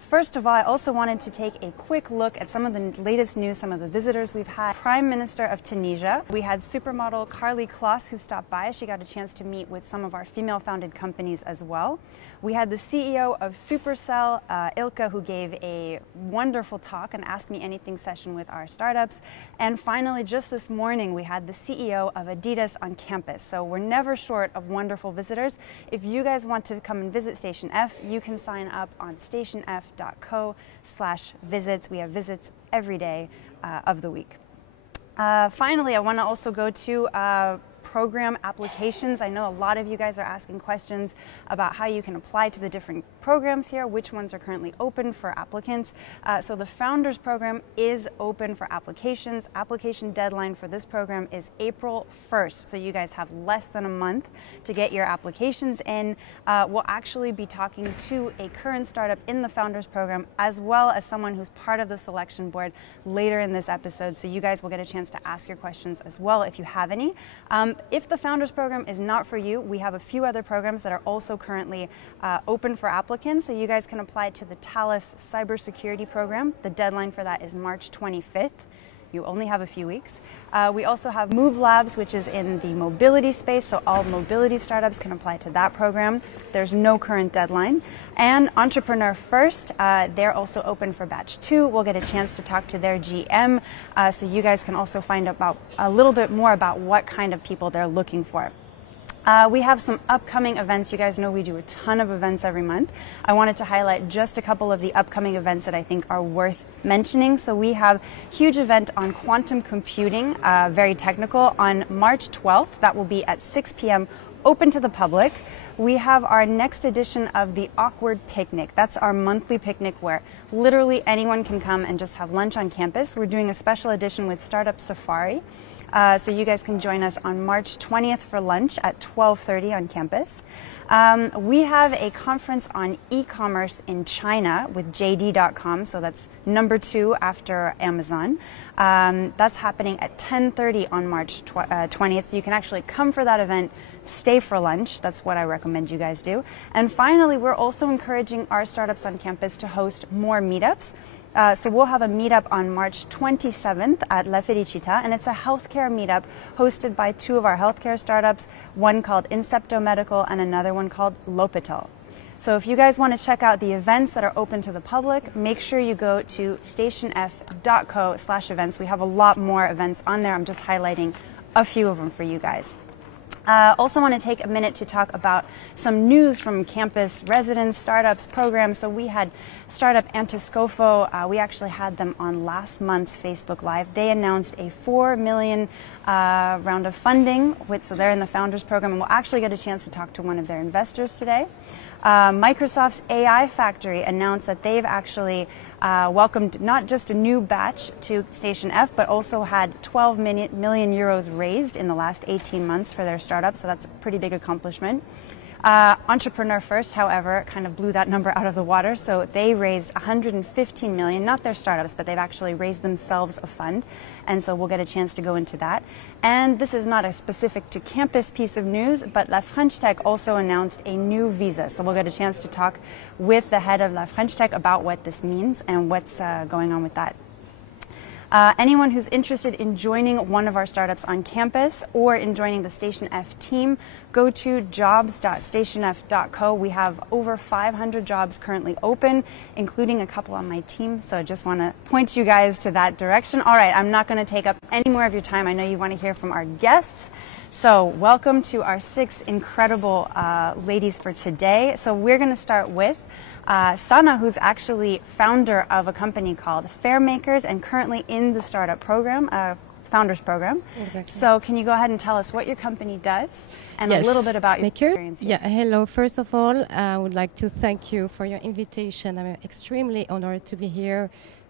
First of all, I also wanted to take a quick look at some of the latest news, some of the visitors we've had. Prime Minister of Tunisia. We had supermodel Coralie who stopped by. She got a chance to meet with some of our female-founded companies as well. We had the CEO of Supercell, Ilka, who gave a wonderful talk, an Ask Me Anything session with our startups. And finally, just this morning, we had the CEO of Adidas on campus. So we're never short of wonderful visitors. If you guys want to come and visit Station F, you can sign up on stationf.co/visits. We have visits every day of the week. Finally, I want to also go to program applications. I know a lot of you guys are asking questions about how you can apply to the different programs here, which ones are currently open for applicants. So the Founders Program is open for applications. Application deadline for this program is April 1st. So you guys have less than a month to get your applications in. We'll actually be talking to a current startup in the Founders Program, as well as someone who's part of the selection board later in this episode. So you guys will get a chance to ask your questions as well if you have any. If the Founders Program is not for you, we have a few other programs that are also currently open for applicants. So you guys can apply to the Thales Cybersecurity Program. The deadline for that is March 25th. You only have a few weeks. We also have Move Labs, which is in the mobility space, so all mobility startups can apply to that program. There's no current deadline. And Entrepreneur First, they're also open for batch 2. We'll get a chance to talk to their GM, so you guys can also find out a little bit more about what kind of people they're looking for. We have some upcoming events. You guys know we do a ton of events every month. I wanted to highlight just a couple of the upcoming events that I think are worth mentioning. So we have a huge event on quantum computing, very technical, on March 12th. That will be at 6 p.m. open to the public. We have our next edition of the Awkward Picnic. That's our monthly picnic where literally anyone can come and just have lunch on campus. We're doing a special edition with Startup Safari. So you guys can join us on March 20th for lunch at 12:30 on campus. We have a conference on e-commerce in China with JD.com, so that's number 2 after Amazon. That's happening at 10:30 on March 20th, so you can actually come for that event, stay for lunch. That's what I recommend you guys do. And finally, we're also encouraging our startups on campus to host more meetups. So we'll have a meetup on March 27th at La Felicita, and it's a healthcare meetup hosted by 2 of our healthcare startups, one called Incepto Medical and another one called L'Hôpital. So if you guys want to check out the events that are open to the public, make sure you go to stationf.co/events. We have a lot more events on there. I'm just highlighting a few of them for you guys. Also want to take a minute to talk about some news from campus residents, startups, programs. So we had startup Antiscofo. We actually had them on last month's Facebook Live. They announced a $4 million round of funding, so they're in the Founders Program, and we'll actually get a chance to talk to one of their investors today. Microsoft's AI Factory announced that they've actually welcomed not just a new batch to Station F, but also had 12 million euros raised in the last 18 months for their startup, so that's a pretty big accomplishment. Entrepreneur First, however, kind of blew that number out of the water, so they raised 115 million, not their startups, but they've actually raised themselves a fund, and so we'll get a chance to go into that. And this is not a specific to campus piece of news, but La French Tech also announced a new visa, so we'll get a chance to talk with the head of La French Tech about what this means and what's going on with that. Anyone who's interested in joining one of our startups on campus or in joining the Station F team, go to jobs.stationf.co. We have over 500 jobs currently open, including a couple on my team. So I just want to point you guys to that direction. All right, I'm not going to take up any more of your time. I know you want to hear from our guests. So welcome to our 6 incredible ladies for today. So we're going to start with Sanaa, who's actually founder of a company called Fairmakers and currently in the startup program, Founders Program. Exactly. So can you go ahead and tell us what your company does and a little bit about your experience here? Yeah, hello. First of all, I would like to thank you for your invitation. I'm extremely honored to be here.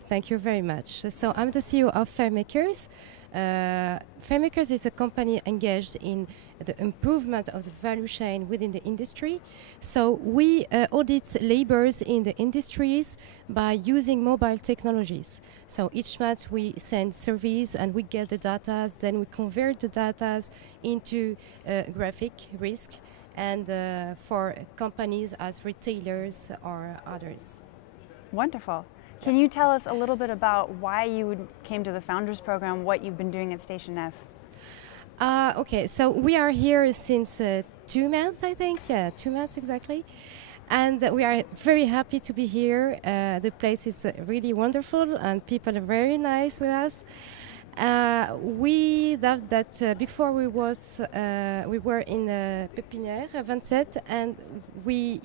Thank you very much. So I'm the CEO of Fairmakers. Fairmakers is a company engaged in the improvement of the value chain within the industry. So we audit labors in the industries by using mobile technologies. So each month we send surveys and we get the data, then we convert the data into graphic risk and for companies as retailers or others. Wonderful. Can you tell us a little bit about why you came to the Founders Program, what you've been doing at Station F? Okay, so we are here since 2 months, I think. Yeah, 2 months exactly. And we are very happy to be here. The place is really wonderful and people are very nice with us. We thought that before we were in Pépinière, 27, and we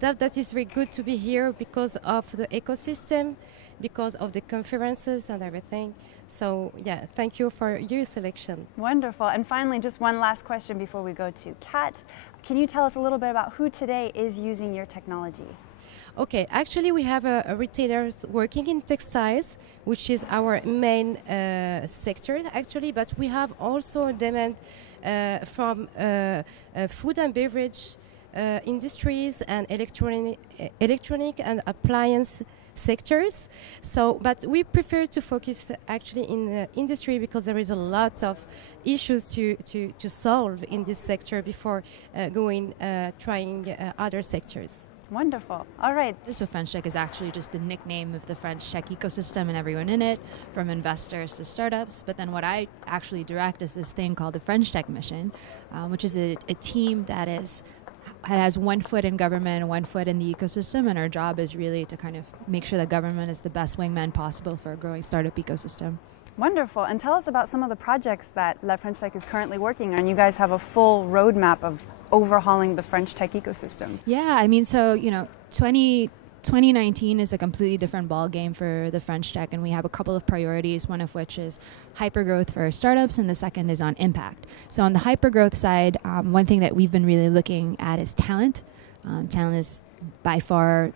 thought that it's very good to be here because of the ecosystem, because of the conferences and everything. So yeah, thank you for your selection. Wonderful. And finally, just one last question before we go to Kat. Can you tell us a little bit about who today is using your technology? Okay, actually we have a retailers working in textiles, which is our main sector actually, but we have also a demand from food and beverage industries and electronic and appliance sectors. So, but we prefer to focus actually in the industry because there is a lot of issues to solve in this sector before trying other sectors. Wonderful. All right. So French Tech is actually just the nickname of the French tech ecosystem and everyone in it, from investors to startups. But then what I actually direct is this thing called the French Tech Mission, which is a team that has 1 foot in government and 1 foot in the ecosystem. And our job is really to kind of make sure that government is the best wingman possible for a growing startup ecosystem. Wonderful. And tell us about some of the projects that La French Tech is currently working on. You guys have a full roadmap of overhauling the French tech ecosystem. Yeah, I mean, so, 2019 is a completely different ball game for the French tech, and we have a couple of priorities, one of which is hypergrowth for startups, and the second is on impact. So on the hypergrowth side, one thing that we've been really looking at is talent. Talent is by far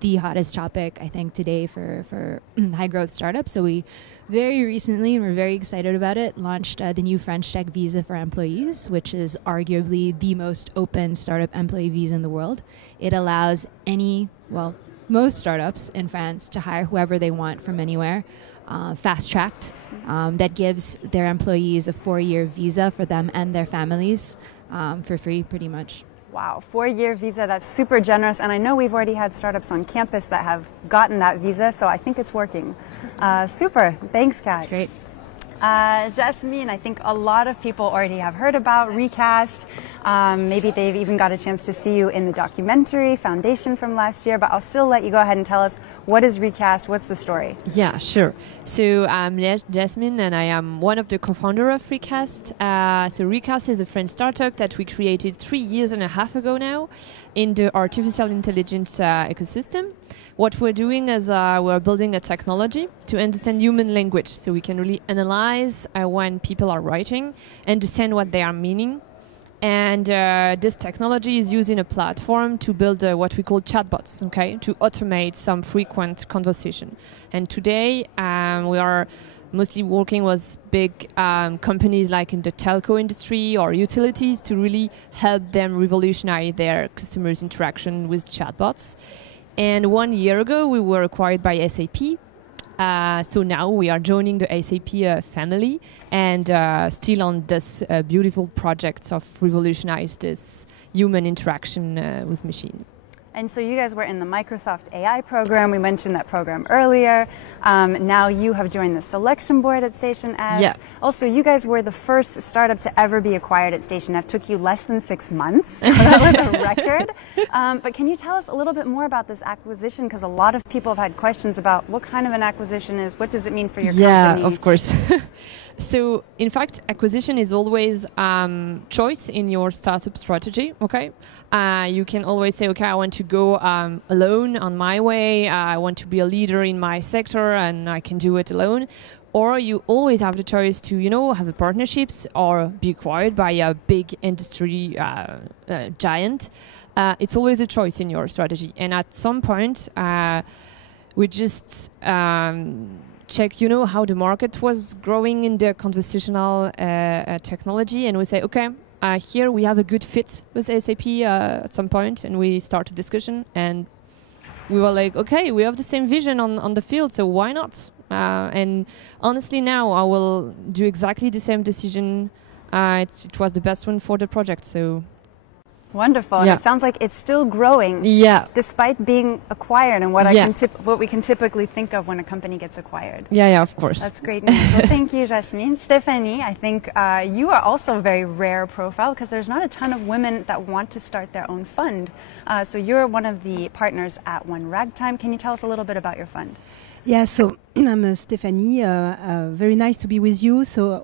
the hottest topic, I think, today for high growth startups. So we very recently, and we're very excited about it, launched the new French Tech Visa for Employees, which is arguably the most open startup employee visa in the world. It allows most startups in France to hire whoever they want from anywhere, fast-tracked. That gives their employees a 4-year visa for them and their families for free, pretty much. Wow, 4-year visa, that's super generous. And I know we've already had startups on campus that have gotten that visa, so I think it's working. Super, thanks, Kat. Great. Jasmine, I think a lot of people already have heard about Recast. Maybe they've even got a chance to see you in the documentary Foundation from last year, but I'll still let you go ahead and tell us, what is Recast? What's the story? Yeah, sure. So I'm Jasmine and I am one of the co-founders of Recast. So Recast is a French startup that we created 3.5 years ago now in the artificial intelligence ecosystem. What we're doing is we're building a technology to understand human language, so we can really analyze when people are writing, understand what they are meaning. And this technology is using a platform to build what we call chatbots, okay, to automate some frequent conversation. And today we are mostly working with big companies like in the telco industry or utilities to really help them revolutionize their customers' interaction with chatbots. And 1 year ago, we were acquired by SAP. So now we are joining the SAP family and still on this beautiful project of revolutionize this human interaction with machine. And so you guys were in the Microsoft AI program. We mentioned that program earlier. Now you have joined the selection board at Station F. Yeah. Also, you guys were the first startup to ever be acquired at Station F. Took you less than 6 months. So that was a record. But can you tell us a little bit more about this acquisition? Because a lot of people have had questions about what kind of an acquisition is, what does it mean for your company? Yeah, of course. So, in fact, acquisition is always choice in your startup strategy, okay? You can always say, okay, I want to go alone on my way. I want to be a leader in my sector and I can do it alone. Or you always have the choice to, have a partnerships or be acquired by a big industry giant. It's always a choice in your strategy. And at some point, we just check, how the market was growing in the conversational technology, and we say, okay, here we have a good fit with SAP at some point, and we start a discussion, and we were like, okay, we have the same vision on the field, so why not? And honestly, now I will do exactly the same decision. It was the best one for the project, so. Wonderful. And Yeah. it sounds like it's still growing Yeah. despite being acquired and what Yeah. what we can typically think of when a company gets acquired. Yeah, of course. That's great news. Well, thank you, Jasmine. Stephanie, I think you are also a very rare profile because there's not a ton of women that want to start their own fund. So you're one of the partners at OneRagtime. Can you tell us a little bit about your fund? Yeah, so I'm Stephanie. Very nice to be with you. So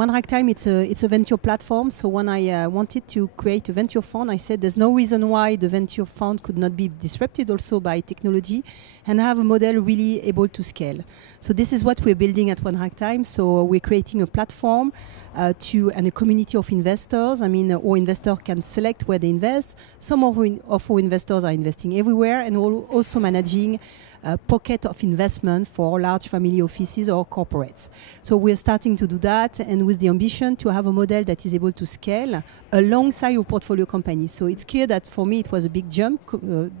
OneRagtime, it's a venture platform. So when I wanted to create a venture fund, I said there's no reason why the venture fund could not be disrupted also by technology and have a model really able to scale. So this is what we're building at OneRagtime. So we're creating a platform and a community of investors. I mean, all investors can select where they invest. Some of our investors are investing everywhere and also managing a pocket of investment for large family offices or corporates. So we're starting to do that, and with the ambition to have a model that is able to scale alongside your portfolio companies. So it's clear that for me it was a big jump,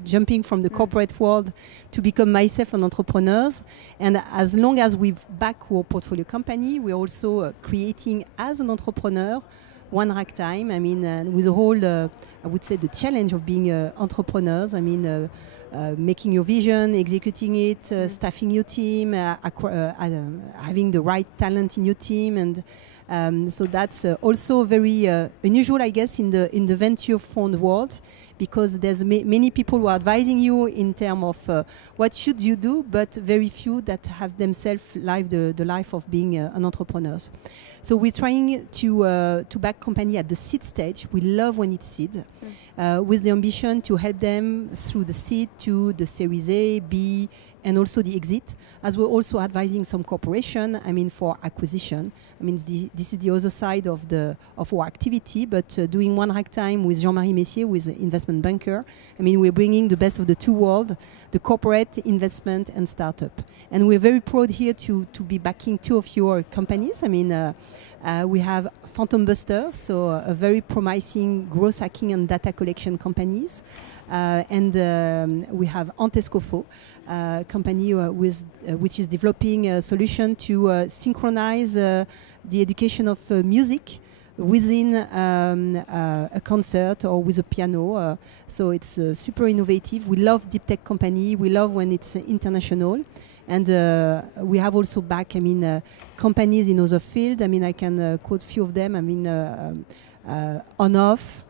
jumping from the corporate world to become myself an entrepreneur. And as long as we back our portfolio company, we're also creating as an entrepreneur OneRagtime. I mean, with the whole, I would say, the challenge of being entrepreneurs. I mean, making your vision, executing it, staffing your team, having the right talent in your team, and so that's also very unusual, I guess, in the venture fund world, because there's many people who are advising you in terms of what should you do, but very few that have themselves lived the life of being an entrepreneur. So we're trying to back company at the seed stage. We love when it's seed, with the ambition to help them through the seed to the Series A, B, and also the exit, as we're also advising some corporation, I mean, for acquisition. I mean, this is the other side of our activity, but doing OneRagtime with Jean-Marie Messier, who is an investment banker, I mean, we're bringing the best of the two worlds, the corporate, investment, and startup. And we're very proud here to be backing two of your companies. I mean, we have Phantom Buster, so a very promising growth hacking and data collection companies. And we have Anteunis, company which is developing a solution to synchronize the education of music within a concert or with a piano. So it's super innovative. We love deep tech company. We love when it's international. And we have also back, I mean, companies in other fields. I mean, I can quote a few of them. I mean, on-off,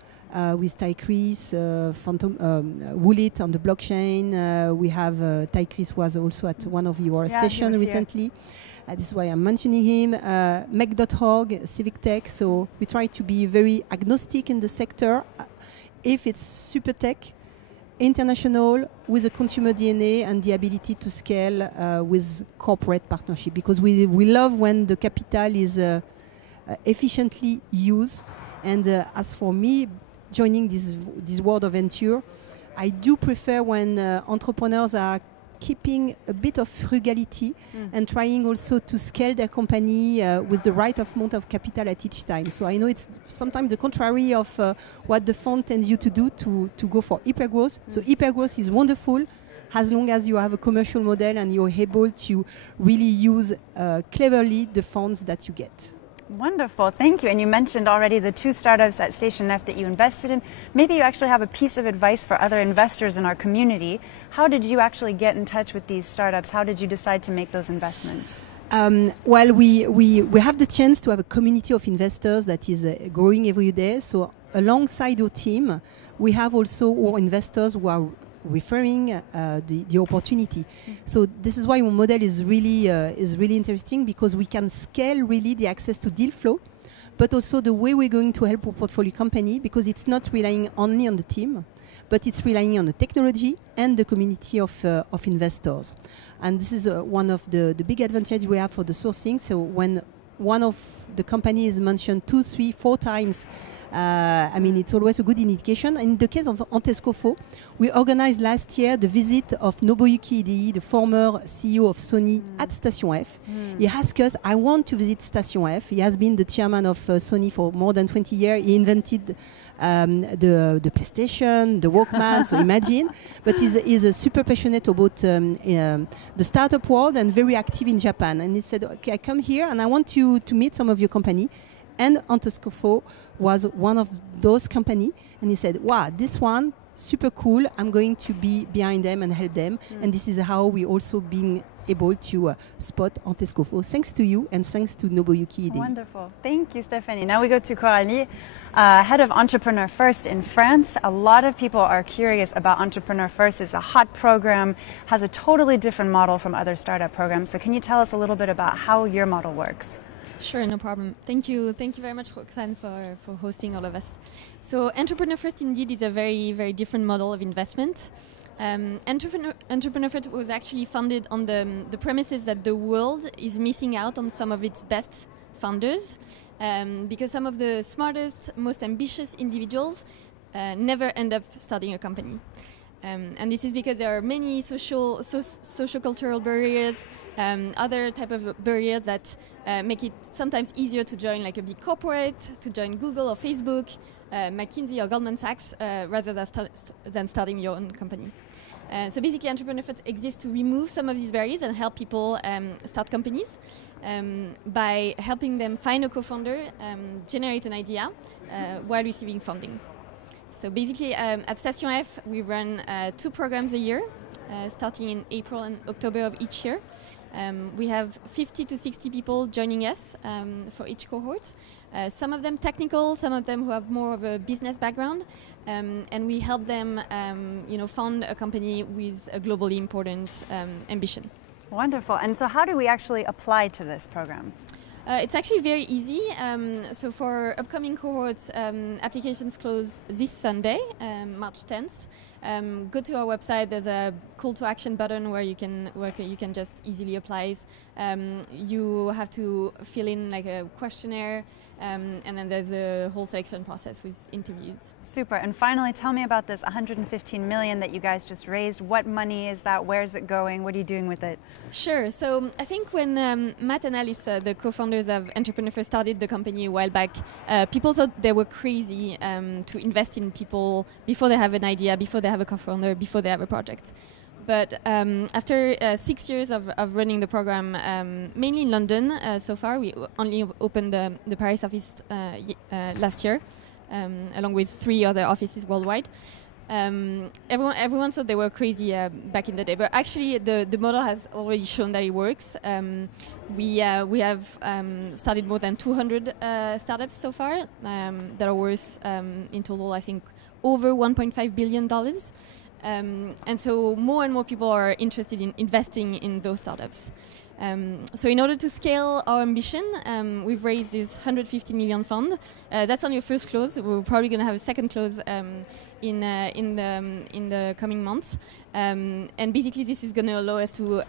with Tychris, Phantom, Woolit on the blockchain. We have Tychris was also at one of your sessions recently. This is why I'm mentioning him. Meg.org, Civic Tech. So we try to be very agnostic in the sector. If it's super tech, international, with a consumer DNA and the ability to scale with corporate partnership, because we love when the capital is efficiently used. And as for me, joining this world of venture, I do prefer when entrepreneurs are keeping a bit of frugality and trying also to scale their company with the right amount of capital at each time. So I know it's sometimes the contrary of what the fund tends you to do, to go for hypergrowth. So hypergrowth is wonderful as long as you have a commercial model and you're able to really use cleverly the funds that you get. Wonderful, thank you. And you mentioned already the two startups at Station F that you invested in. Maybe you actually have a piece of advice for other investors in our community. How did you actually get in touch with these startups? How did you decide to make those investments? Well, we have the chance to have a community of investors that is growing every day. So alongside our team, we have also our investors who are referring the opportunity. So this is why our model is really interesting, because we can scale really the access to deal flow, but also the way we're going to help our portfolio company, because it's not relying only on the team, but it's relying on the technology and the community of investors. And this is one of the big advantages we have for the sourcing. So when one of the companies is mentioned 2, 3, 4 times, I mean, it's always a good indication. In the case of Anteunis, we organized last year the visit of Nobuyuki Hidei, the former CEO of Sony, at Station F. He asked us, I want to visit Station F. He has been the chairman of Sony for more than 20 years. He invented the PlayStation, the Walkman, so imagine. But he's super passionate about the startup world and very active in Japan. And he said, okay, I come here and I want you to meet some of your company. And Anteunis was one of those companies. and he said, wow, this one, super cool, I'm going to be behind them and help them. And this is how we also being able to spot Anteunis. Thanks to you and thanks to Nobuyuki Idei. Wonderful. Thank you, Stephanie. Now we go to Coralie, head of Entrepreneur First in France. A lot of people are curious about Entrepreneur First. It's a hot program, has a totally different model from other startup programs. So can you tell us a little bit about how your model works? Sure, no problem. Thank you very much, Roxane, for hosting all of us. So Entrepreneur First indeed is a very, very different model of investment. Entrepreneur First was actually funded on the premises that the world is missing out on some of its best founders, because some of the smartest, most ambitious individuals never end up starting a company. And this is because there are many social-cultural barriers, other type of barriers that make it sometimes easier to join like a big corporate, to join Google or Facebook, McKinsey or Goldman Sachs, rather than starting your own company. So basically, Entrepreneur First exists to remove some of these barriers and help people start companies by helping them find a co-founder, generate an idea while receiving funding. So basically, at Station F, we run 2 programs a year, starting in April and October of each year. We have 50 to 60 people joining us for each cohort. Some of them technical, some of them who have more of a business background, and we help them, found a company with a globally important ambition. Wonderful. And so how do we actually apply to this program? It's actually very easy. So for upcoming cohorts, applications close this Sunday, March 10th. Go to our website. There's a call to action button where you can just easily apply. You have to fill in like a questionnaire, and then there's a whole selection process with interviews. Super. And finally, tell me about this 115 million that you guys just raised. What money is that? Where is it going? What are you doing with it? Sure. So I think when Matt and Alice, the co-founders of Entrepreneur First, started the company a while back, people thought they were crazy to invest in people before they have an idea, before they have a co-founder, before they have a project. But after 6 years of running the program, mainly in London so far, we only opened the Paris office last year, along with 3 other offices worldwide. Everyone thought they were crazy back in the day, but actually the model has already shown that it works. We have started more than 200 startups so far that are worth in total, I think, over $1.5 billion. And so more and more people are interested in investing in those startups. So in order to scale our ambition, we've raised this 150 million fund. That's only a first close. We're probably going to have a second close in the coming months. And basically, this is going to allow us to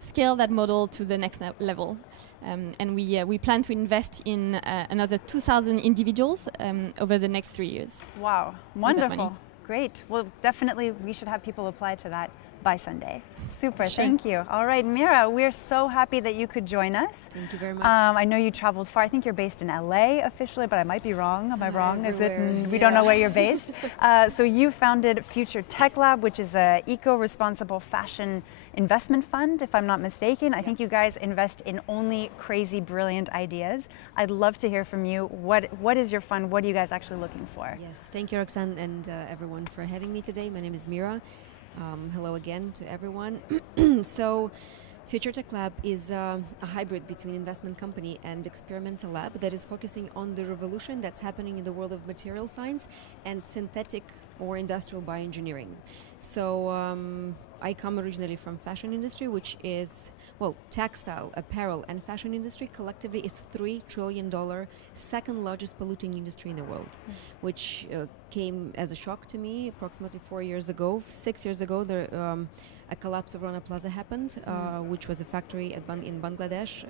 scale that model to the next level. And we plan to invest in another 2,000 individuals over the next 3 years. Wow, wonderful. Great. Well, definitely we should have people apply to that by Sunday. Super, sure. Thank you. All right, Mira, we're so happy that you could join us. Thank you very much. I know you traveled far. I think you're based in LA officially, but I might be wrong. Am I wrong? Is it? We don't know where you're based. So you founded Future Tech Lab, which is an eco-responsible fashion investment fund, if I'm not mistaken. I think you guys invest in only crazy, brilliant ideas. I'd love to hear from you. What is your fund? What are you guys actually looking for? Yes, thank you, Roxane, and everyone for having me today. My name is Mira. Hello again to everyone. So, Future Tech Lab is a hybrid between investment company and experimental lab that is focusing on the revolution that's happening in the world of material science and synthetic or industrial bioengineering. So I come originally from fashion industry, which is, well, textile, apparel, and fashion industry collectively is $3 trillion, second largest polluting industry in the world, which came as a shock to me approximately 4 years ago. 6 years ago, a collapse of Rana Plaza happened, which was a factory in Bangladesh,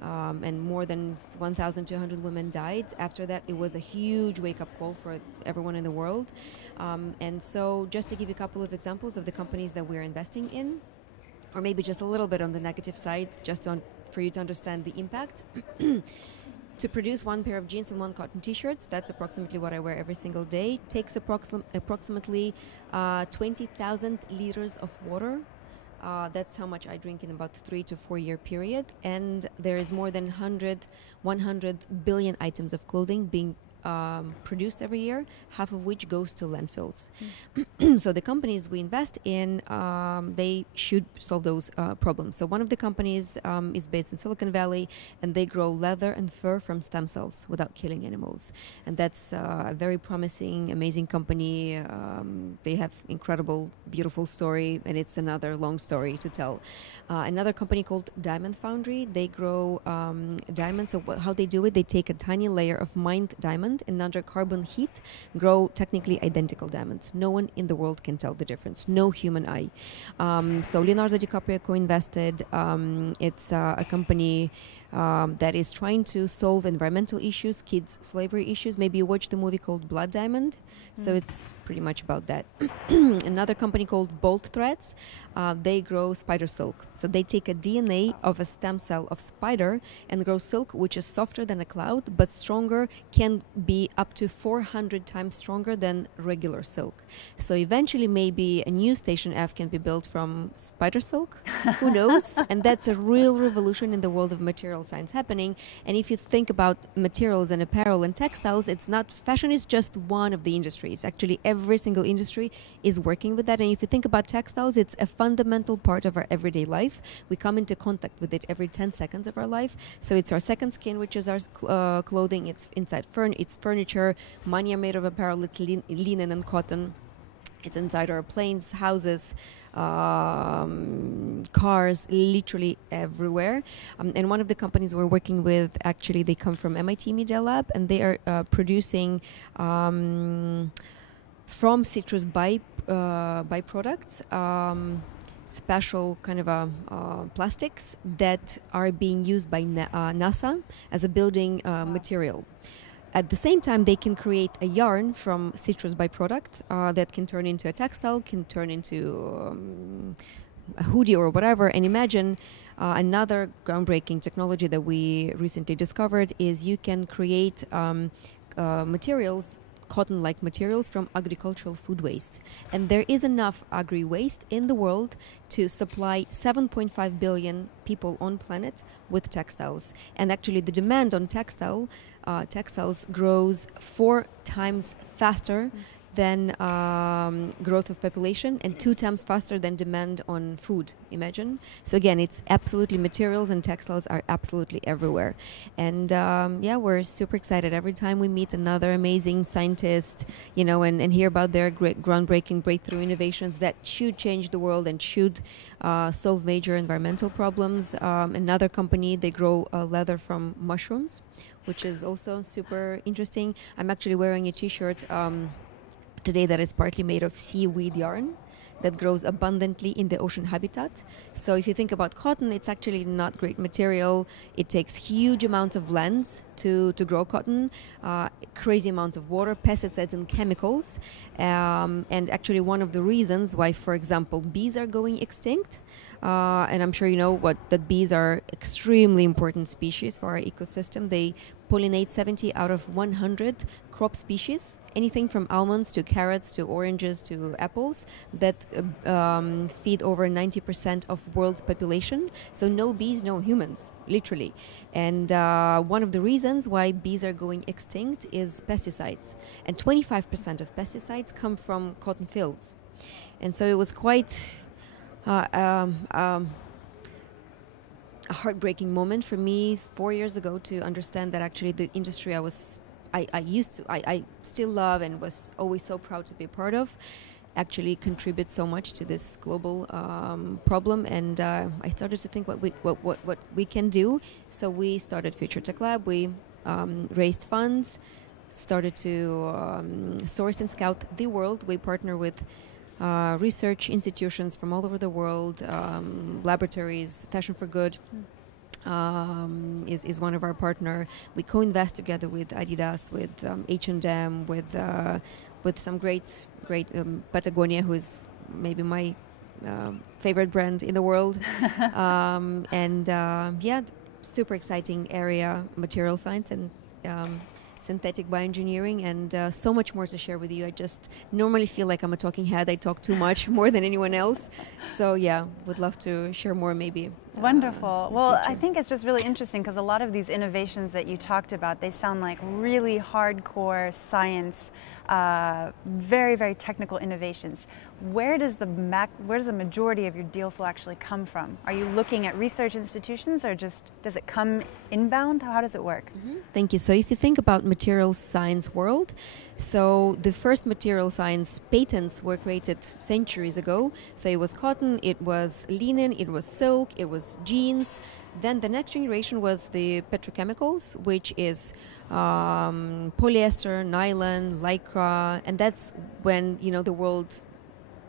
and more than 1,200 women died. After that, it was a huge wake-up call for everyone in the world. And so just to give you a couple of examples of the companies that we're investing in, or maybe just a little bit on the negative side, just for you to understand the impact. To produce one pair of jeans and one cotton t-shirts, that's approximately what I wear every single day, takes approximately 20,000 liters of water. That's how much I drink in about 3 to 4 year period. And there is more than 100 billion items of clothing being produced every year, half of which goes to landfills. So the companies we invest in, they should solve those problems. So one of the companies is based in Silicon Valley, and they grow leather and fur from stem cells without killing animals. And that's a very promising, amazing company. They have incredible, beautiful story, and it's another long story to tell. Another company called Diamond Foundry, they grow diamonds. So how they do it, they take a tiny layer of mined diamond and under carbon heat grow technically identical diamonds. No one in the world can tell the difference, no human eye. So Leonardo Dicaprio co-invested. It's a company that is trying to solve environmental issues, kids' slavery issues. Maybe you watched the movie called Blood Diamond. So it's pretty much about that. Another company called Bolt Threads, they grow spider silk. So they take a DNA of a stem cell of spider and grow silk, which is softer than a cloud, but stronger, can be up to 400 times stronger than regular silk. So eventually maybe a new Station F can be built from spider silk, who knows? And that's a real revolution in the world of material science happening. And if you think about materials and apparel and textiles, it's not, fashion is just one of the industries. Actually, every single industry is working with that. And if you think about textiles, it's a fundamental part of our everyday life. We come into contact with it every 10 seconds of our life. So it's our second skin, which is our clothing. It's inside it's furniture. Money are made of apparel. It's linen and cotton. It's inside our planes, houses, cars, literally everywhere. And one of the companies we're working with, actually, they come from MIT Media Lab, and they are producing from citrus byproducts special kind of plastics that are being used by NASA as a building material. At the same time, they can create a yarn from citrus byproduct that can turn into a textile, can turn into a hoodie or whatever. And imagine another groundbreaking technology that we recently discovered is you can create materials, cotton-like materials from agricultural food waste. And there is enough agri-waste in the world to supply 7.5 billion people on planet with textiles. And actually the demand on textiles grows 4 times faster than growth of population and 2 times faster than demand on food, imagine. So again, it's absolutely, materials and textiles are absolutely everywhere. And yeah, we're super excited every time we meet another amazing scientist, you know, and hear about their great groundbreaking breakthrough innovations that should change the world and should solve major environmental problems. Another company, they grow leather from mushrooms, which is also super interesting. I'm actually wearing a t-shirt today that is partly made of seaweed yarn that grows abundantly in the ocean habitat. So if you think about cotton, it's actually not great material. It takes huge amounts of lands to grow cotton, crazy amounts of water, pesticides and chemicals. And actually one of the reasons why, for example, bees are going extinct, and I'm sure you know that bees are extremely important species for our ecosystem. They pollinate 70 out of 100 crop species, anything from almonds to carrots to oranges to apples, that feed over 90% of world's population. So no bees, no humans, literally. And one of the reasons why bees are going extinct is pesticides. And 25% of pesticides come from cotton fields. And so it was quite a heartbreaking moment for me 4 years ago to understand that actually the industry I still love and was always so proud to be a part of actually contributes so much to this global problem. And I started to think what we can do. So we started Future Tech Lab. We raised funds, started to source and scout the world. We partner with research institutions from all over the world, laboratories. Fashion for Good is one of our partner. We co-invest together with Adidas, with H&M, with some great Patagonia, who is maybe my favorite brand in the world. And yeah, super exciting area, material science, and synthetic bioengineering, and so much more to share with you. I just normally feel like I'm a talking head. I talk too much, more than anyone else. So yeah, would love to share more maybe. Wonderful. Well, I think it's just really interesting because a lot of these innovations that you talked about, they sound like really hardcore science, very, very technical innovations. Where does the majority of your deal flow actually come from? Are you looking at research institutions, or just does it come inbound? How does it work? Thank you. So if you think about material science world, so the first material science patents were created centuries ago. So it was cotton, it was linen, it was silk, it was jeans. Then the next generation was the petrochemicals, which is polyester, nylon, lycra, and that's when, you know, the world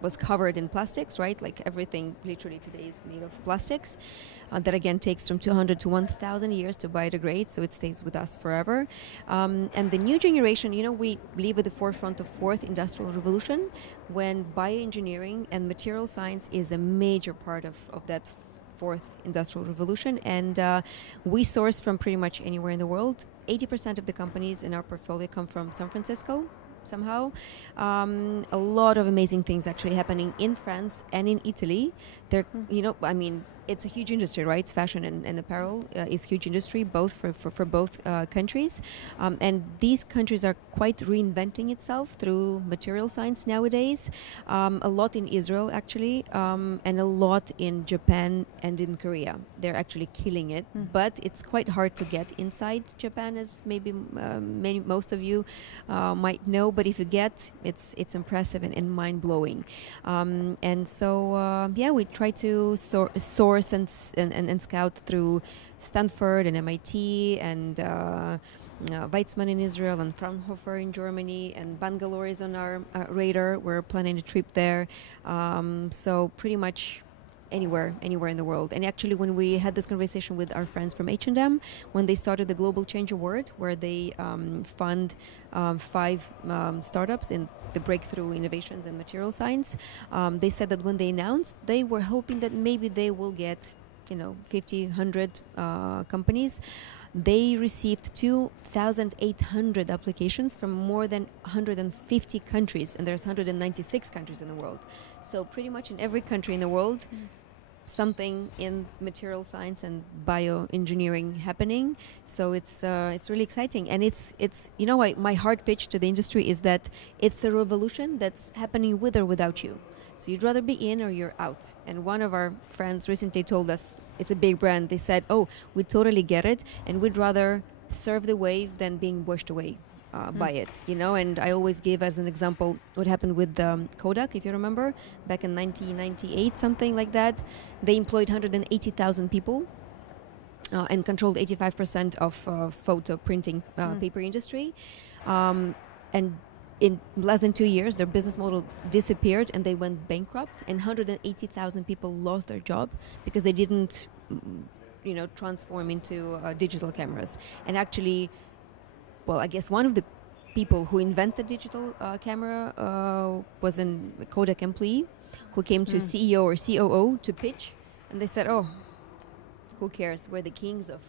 was covered in plastics, right? Like everything literally today is made of plastics. That again takes from 200 to 1,000 years to biodegrade, so it stays with us forever. And the new generation, you know, we live at the forefront of fourth industrial revolution, when bioengineering and material science is a major part of that fourth industrial revolution. And we source from pretty much anywhere in the world. 80% of the companies in our portfolio come from San Francisco. Somehow, a lot of amazing things actually happening in France and in Italy. There, you know, I mean, it's a huge industry, right? Fashion and apparel is huge industry, both for both countries. And these countries are quite reinventing itself through material science nowadays. A lot in Israel, actually, and a lot in Japan and in Korea. They're actually killing it, but it's quite hard to get inside Japan, as maybe most of you might know. But if you get, it's impressive and mind-blowing. And so, yeah, we try to source and scout through Stanford and MIT and Weizmann in Israel and Fraunhofer in Germany, and Bangalore is on our radar. We're planning a trip there. So pretty much anywhere in the world. And actually, when we had this conversation with our friends from H&M, when they started the Global Change Award, where they fund 5 startups in the breakthrough innovations in material science, they said that when they announced, they were hoping that maybe they will get, you know, 50, 100 companies. They received 2,800 applications from more than 150 countries, and there's 196 countries in the world. So pretty much in every country in the world, something in material science and bioengineering happening. So it's really exciting, and it's you know, my hard pitch to the industry is that it's a revolution that's happening with or without you. So you'd rather be in or you're out. And one of our friends recently told us, it's a big brand, they said, oh, we totally get it, and we'd rather surf the wave than being washed away by it, you know. And I always give as an example what happened with Kodak, if you remember, back in 1998, something like that. They employed 180,000 people and controlled 85% of photo printing paper industry. And in less than 2 years, their business model disappeared and they went bankrupt, and 180,000 people lost their job because they didn't, you know, transform into digital cameras. And actually, well, I guess one of the people who invented digital camera was a Kodak employee who came to CEO or COO to pitch, and they said, oh, who cares? We're the kings of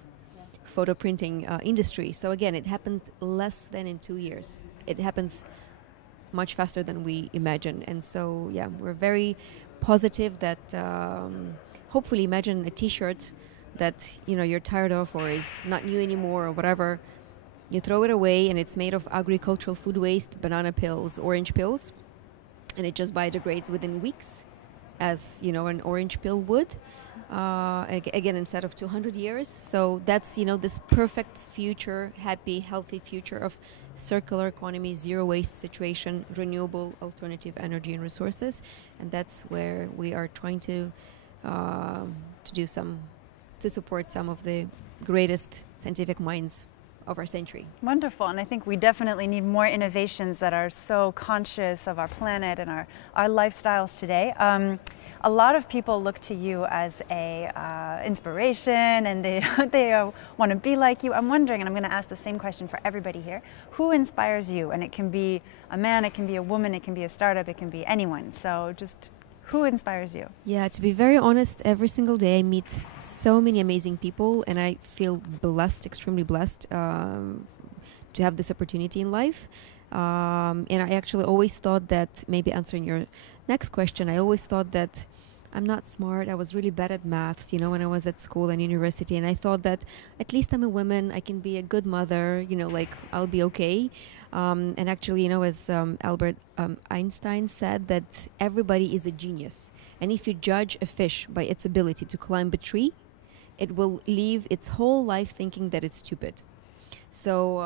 photo printing industry. So again, it happened less than in 2 years. It happens much faster than we imagine. And so, yeah, we're very positive that hopefully, imagine a t-shirt that, you know, you're tired of or is not new anymore or whatever. You throw it away, and it's made of agricultural food waste, banana peels, orange peels, and it just biodegrades within weeks, as, you know, an orange peel would. Again, instead of 200 years. So that's, you know, this perfect future, happy, healthy future of circular economy, zero waste situation, renewable alternative energy and resources. And that's where we are trying to support some of the greatest scientific minds of our century. Wonderful, and I think we definitely need more innovations that are so conscious of our planet and our lifestyles today. A lot of people look to you as a inspiration, and they want to be like you. I'm wondering, and I'm going to ask the same question for everybody here, who inspires you? And it can be a man, it can be a woman, it can be a startup, it can be anyone. So just who inspires you? Yeah, to be very honest, every single day I meet so many amazing people, and I feel blessed, extremely blessed, to have this opportunity in life. And I actually always thought that, maybe answering your next question, I always thought that I'm not smart. I was really bad at maths, you know, when I was at school and university. And I thought that at least I'm a woman. I can be a good mother, you know, like I'll be okay. And actually, you know, as Albert Einstein said, that everybody is a genius. And if you judge a fish by its ability to climb a tree, it will live its whole life thinking that it's stupid. So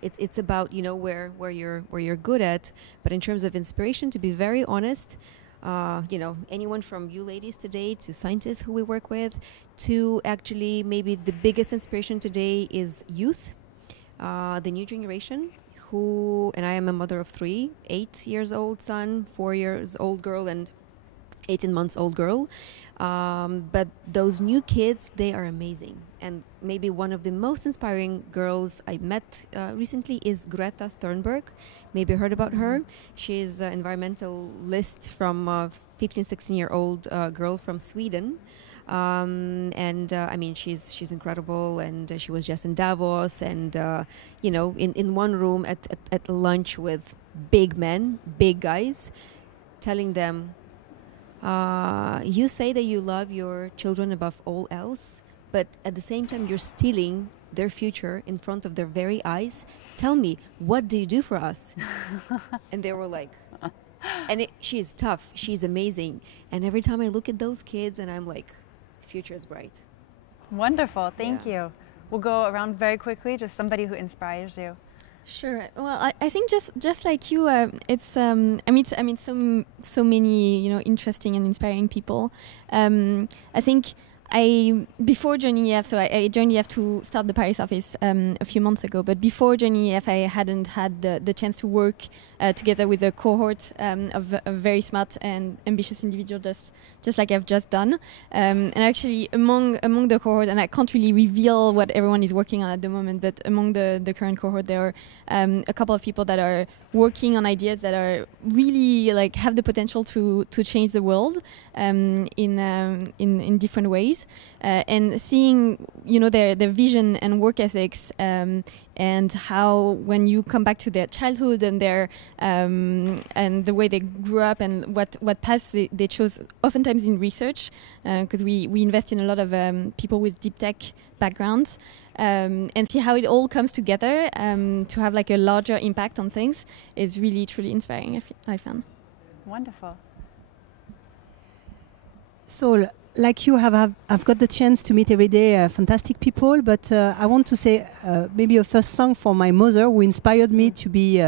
it's about, you know, where you're good at. But in terms of inspiration, to be very honest, you know, anyone from you ladies today to scientists who we work with, to actually maybe the biggest inspiration today is youth, the new generation, who, and I am a mother of 3, 8 years old son, 4 years old girl, and 18 months old girl. But those new kids, they are amazing. And maybe one of the most inspiring girls I met recently is Greta Sternberg. Maybe you heard about her. She's an environmentalist from 15, 16-year-old girl from Sweden. And I mean, she's incredible, and she was just in Davos, and you know, in one room at lunch with big men, big guys, telling them, you say that you love your children above all else, but at the same time you're stealing their future in front of their very eyes. Tell me, what do you do for us? And they were like, and she's tough, she's amazing. And every time I look at those kids, and I'm like, future is bright. Wonderful, thank you. We'll go around very quickly, just somebody who inspires you. Sure. Well, I think just like you, it's I mean so many, you know, interesting and inspiring people. I think before joining EF, so I joined EF to start the Paris office a few months ago. But before joining EF, I hadn't had the chance to work together with a cohort of a very smart and ambitious individual, just like I've just done. And actually, among the cohort, and I can't really reveal what everyone is working on at the moment, but among the current cohort, there are a couple of people that are working on ideas that are really like have the potential to change the world in different ways. And seeing, you know, their vision and work ethics, and how when you come back to their childhood and their and the way they grew up and what paths they chose, oftentimes in research, because we invest in a lot of people with deep tech backgrounds, and see how it all comes together to have like a larger impact on things is really truly inspiring. I found. Wonderful. So, like you I've got the chance to meet every day fantastic people, but I want to say maybe a first song for my mother, who inspired me to be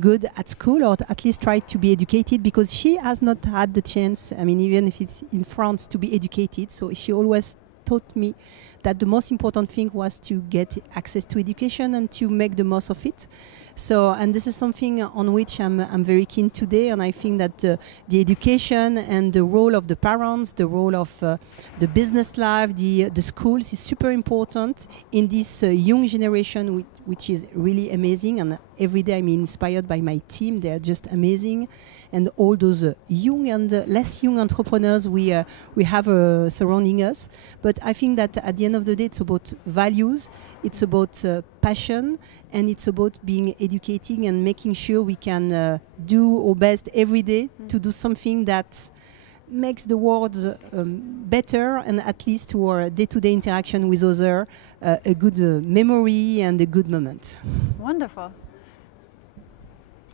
good at school, or at least try to be educated, because she has not had the chance, I mean, even if it's in France, to be educated. So she always taught me that the most important thing was to get access to education and to make the most of it. So, and this is something on which I'm very keen today, and I think that the education and the role of the parents, the role of the business life, the schools is super important in this young generation, which is really amazing. And every day I'm inspired by my team; they are just amazing, and all those young and less young entrepreneurs we have surrounding us. But I think that at the end of the day, it's about values, it's about passion. And it's about being educating and making sure we can do our best every day to do something that makes the world better, and at least to our day-to-day interaction with others, a good memory and a good moment. Wonderful.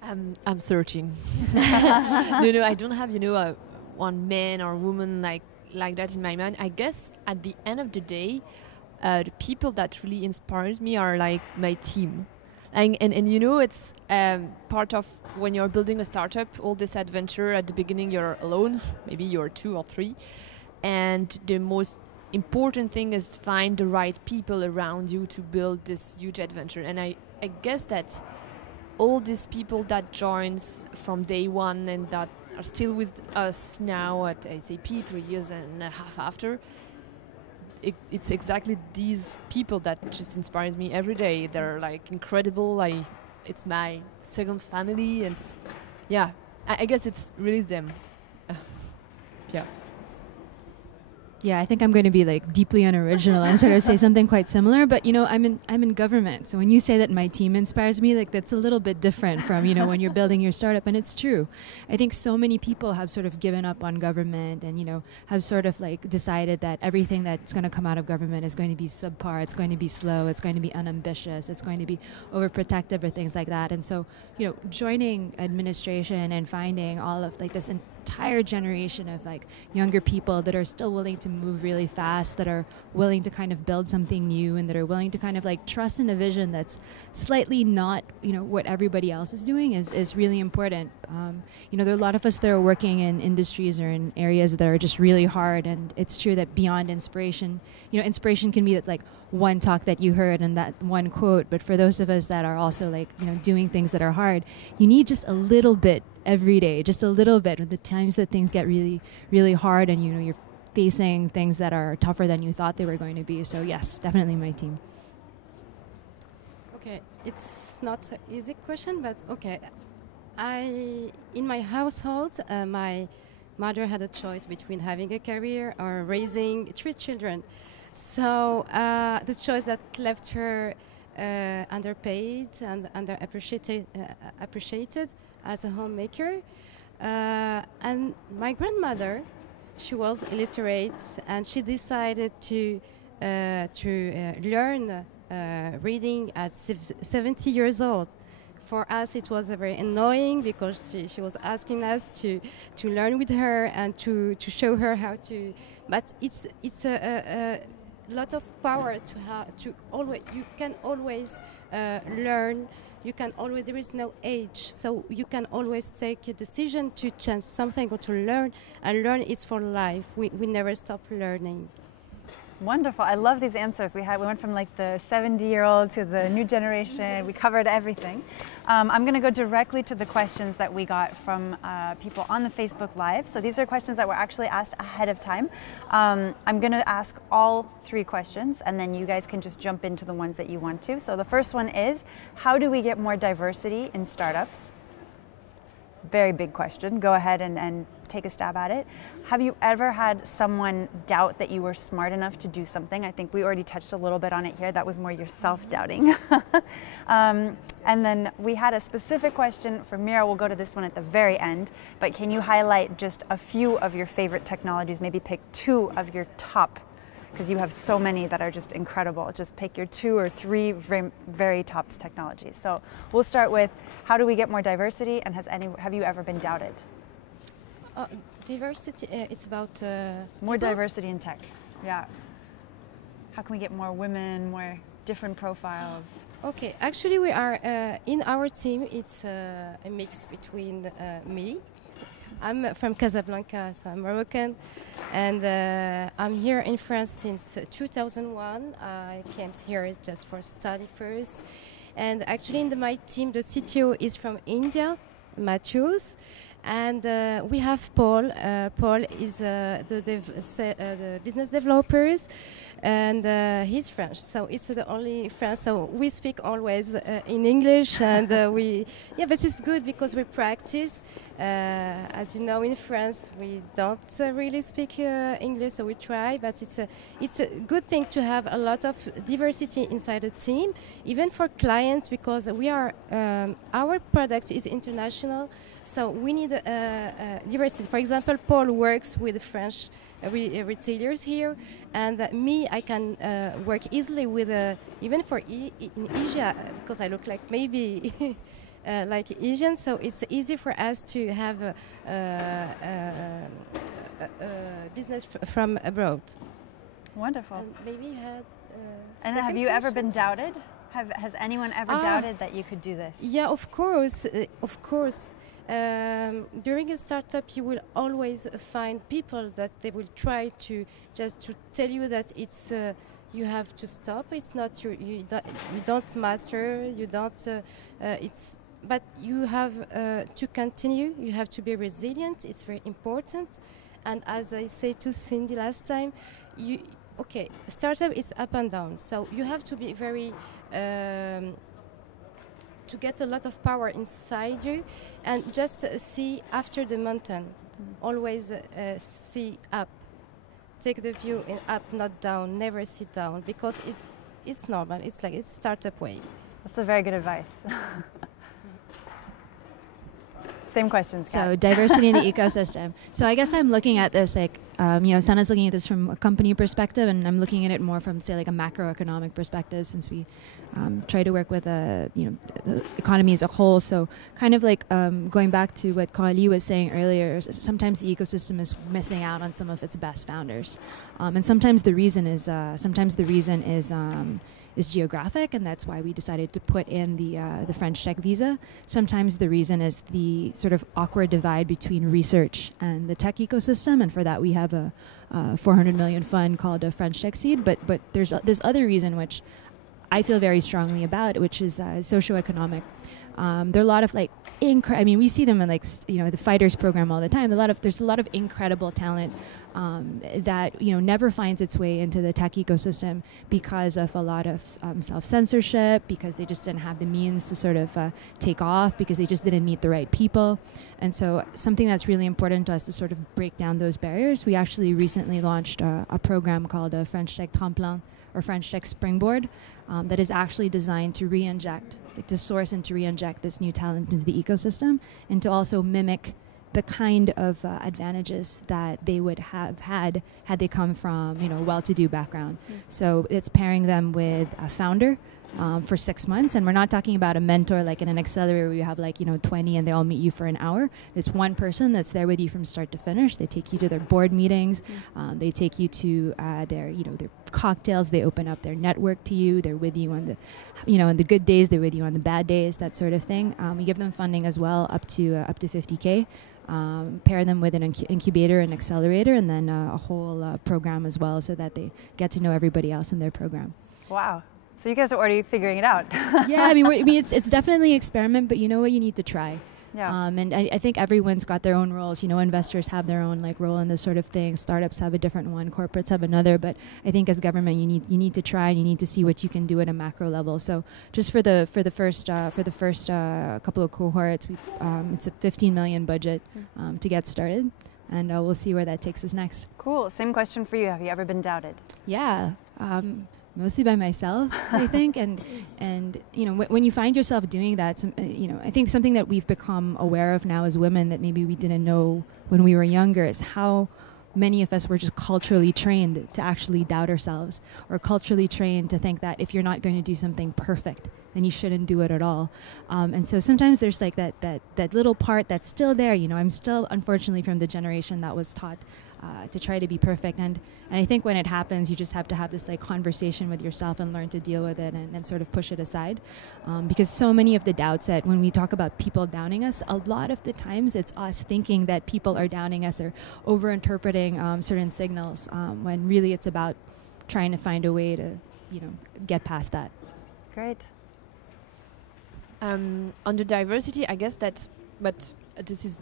I'm searching. No, I don't have, you know, one man or woman like that in my mind. I guess at the end of the day, the people that really inspires me are like my team. And you know, it's part of when you're building a startup, all this adventure at the beginning, you're alone, maybe you're 2 or 3. And the most important thing is find the right people around you to build this huge adventure. And I guess that all these people that joins from day one and that are still with us now at SAP 3 years and a half after, it's exactly these people that just inspires me every day. They're like incredible. It's my second family, and yeah, I guess it's really them. Yeah. Yeah, I think I'm going to be like deeply unoriginal and sort of say something quite similar. But you know, I'm in government, so when you say that my team inspires me, like that's a little bit different from when you're building your startup. And it's true. I think so many people have sort of given up on government, and have sort of like decided that everything that's going to come out of government is going to be subpar. It's going to be slow. It's going to be unambitious. It's going to be overprotective or things like that. And so joining administration and finding all of like this entire generation of like younger people that are still willing to move really fast, that are willing to kind of build something new, and that are willing to kind of like trust in a vision that's slightly not what everybody else is doing is really important. There are a lot of us that are working in industries or in areas that are just really hard, and it's true that beyond inspiration, inspiration can be that like one talk that you heard and that one quote, but for those of us that are also like doing things that are hard, you need just a little bit every day, just a little bit. At the times that things get really, really hard, and you're facing things that are tougher than you thought they were going to be. So yes, definitely my team. Okay, it's not an easy question, but okay. In my household, my mother had a choice between having a career or raising 3 children. So the choice that left her underpaid and underappreciated as a homemaker. And my grandmother, she was illiterate, and she decided to learn reading at 70 years old. For us, it was very annoying because she was asking us to learn with her and to show her how to. But it's a lot of power to always. You can always learn. You can always. There is no age, so you can always take a decision to change something or to learn. And learn is for life. We never stop learning. Wonderful. I love these answers. We went from like the 70-year-old to the new generation. We covered everything. I'm going to go directly to the questions that we got from people on the Facebook Live. So these are questions that were actually asked ahead of time. I'm going to ask all 3 questions, and then you guys can just jump into the ones that you want to. So the first one is, how do we get more diversity in startups? Very big question. Go ahead and take a stab at it. Have you ever had someone doubt that you were smart enough to do something? I think we already touched a little bit on it here. That was more your self-doubting. And then we had a specific question for Mira. We'll go to this one at the very end. But can you highlight just a few of your favorite technologies? Maybe pick 2 of your top, because you have so many that are just incredible. Just pick your 2 or 3 very top technologies. So we'll start with, how do we get more diversity, and have you ever been doubted? Diversity, it's about more diversity in tech. Yeah. How can we get more women, more different profiles? Okay, actually we are, in our team, it's a mix between me. I'm from Casablanca, so I'm Moroccan, and I'm here in France since 2001. I came here just for study first, and actually in my team, the CTO is from India, Matthews, and we have Paul. Paul is the business developers, and he's French, so it's the only French. So we speak always in English, and but it's good because we practice. As you know, in France we don't really speak English, so we try. But it's a good thing to have a lot of diversity inside the team, even for clients, because we are our product is international, so we need diversity. For example, Paul works with French retailers here, and me, I can work easily with even for in Asia, because I look like maybe like Asian, so it's easy for us to have business from abroad. Wonderful. And maybe you had. And have you ever been doubted? Has anyone ever doubted that you could do this? Yeah, of course, of course. During a startup, you will always find people that they will try to just to tell you that it's you have to stop. It's not you don't master. You don't. But you have to continue. You have to be resilient. It's very important. And as I said to Cindy last time, startup is up and down. So you have to be very. To get a lot of power inside you, and just see after the mountain. Always see up. take the view in up, not down, never sit down, because it's normal. It's like it's startup way. That's a very good advice. Same question. So diversity in the ecosystem. So I guess I'm looking at this like, Sanaa's looking at this from a company perspective, and I'm looking at it more from, say, like a macroeconomic perspective, since we try to work with the economy as a whole. So kind of like going back to what Coralie was saying earlier, sometimes the ecosystem is missing out on some of its best founders, and sometimes the reason is geographic, and that's why we decided to put in the French Tech visa. Sometimes the reason is the sort of awkward divide between research and the tech ecosystem, and for that we have a 400 million fund called a French Tech Seed. But there's this other reason which I feel very strongly about, which is socioeconomic. There are a lot of like we see them in like the Fighters program all the time. There's a lot of incredible talent that never finds its way into the tech ecosystem because of a lot of self-censorship, because they just didn't have the means to sort of take off, because they just didn't meet the right people. And so something that's really important to us to sort of break down those barriers. We actually recently launched a program called a French Tech Tremplin, or French Tech Springboard, that is actually designed to to source and to re-inject this new talent into the ecosystem, and to also mimic the kind of advantages that they would have had they come from a well-to-do background. So it's pairing them with a founder for 6 months, and we're not talking about a mentor like in an accelerator where you have 20 and they all meet you for an hour. It's one person that's there with you from start to finish. They take you to their board meetings, they take you to their cocktails, they open up their network to you, they're with you on the on the good days, they're with you on the bad days, that sort of thing. We give them funding as well up to 50K. Pair them with an incubator and accelerator, and then a whole program as well, so that they get to know everybody else in their program. Wow. So you guys are already figuring it out. Yeah, it's definitely an experiment, but you know what, you need to try. Yeah. And I think everyone's got their own roles. Investors have their own role in this sort of thing. Startups have a different one. Corporates have another. But I think as government, you need to try, and you need to see what you can do at a macro level. So just for the first couple of cohorts, it's a 15 million budget to get started, and we'll see where that takes us next. Cool. Same question for you. Have you ever been doubted? Yeah. Mostly by myself, I think, and when you find yourself doing that, I think something that we've become aware of now as women that maybe we didn't know when we were younger is how many of us were just culturally trained to actually doubt ourselves, or culturally trained to think that if you're not going to do something perfect, then you shouldn't do it at all. And so sometimes there's that little part that's still there. I'm still, unfortunately, from the generation that was taught to try to be perfect, and I think when it happens, you just have to have this conversation with yourself and learn to deal with it, and sort of push it aside, because so many of the doubts that when we talk about people doubting us, a lot of the times it's us thinking that people are doubting us or over-interpreting certain signals, when really it's about trying to find a way to get past that. Great. On the diversity, I guess but this is